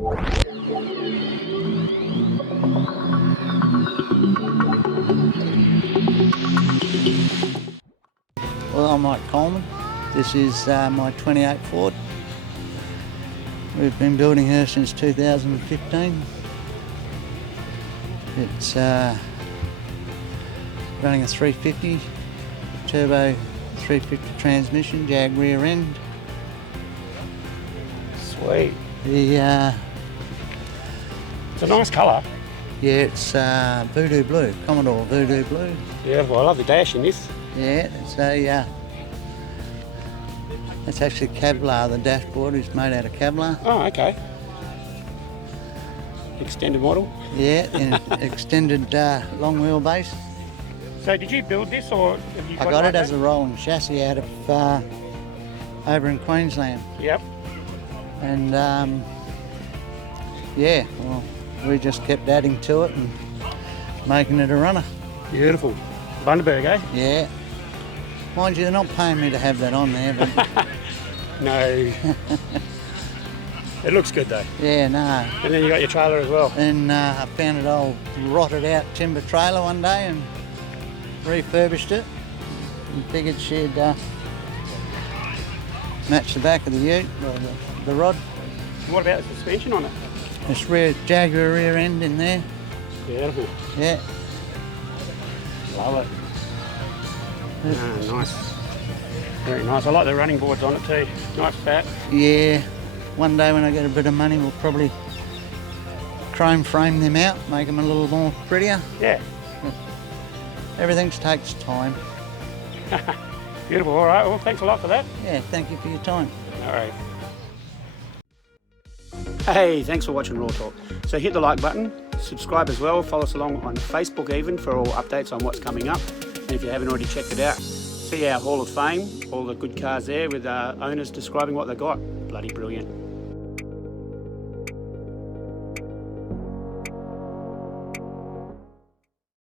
Well, I'm Mike Coleman. This is my 28 Ford. We've been building her since 2015. It's running a 350 turbo 350 transmission, Jag rear end. Sweet. The It's a nice colour. yeah, it's Voodoo Blue, Commodore Voodoo Blue. Beautiful. I love the dash in this. Yeah, it's a it's actually Kevlar. The dashboard is made out of Kevlar. Oh, okay. Extended model. Yeah, and extended long wheelbase. So did you build this, or have you I got like it as that? a rolling chassis out of over in Queensland, Yep. and yeah, well, we just kept adding to it and making it a runner. Beautiful. Bundaberg, eh? Yeah, mind you, they're not paying me to have that on there, but No. It looks good though. yeah, no. And then you got your trailer as well. Then I found an old rotted out timber trailer one day and refurbished it and figured she'd match the back of the ute, or the rod. What about the suspension on it? This rear Jaguar rear end in there. Beautiful. Yeah. Love it. Ah, nice. Very nice. I like the running boards on it too. Nice fat. Yeah. One day when I get a bit of money, we'll probably chrome frame them out, make them a little more prettier. Yeah. Everything takes time. Beautiful. All right. Well, thanks a lot for that. Yeah, thank you for your time. All right. Hey, thanks for watching Raw Talk. So hit the like button, subscribe as well, follow us along on Facebook even for all updates on what's coming up. And if you haven't already checked it out, see our Hall of Fame, all the good cars there with owners describing what they got. Bloody brilliant.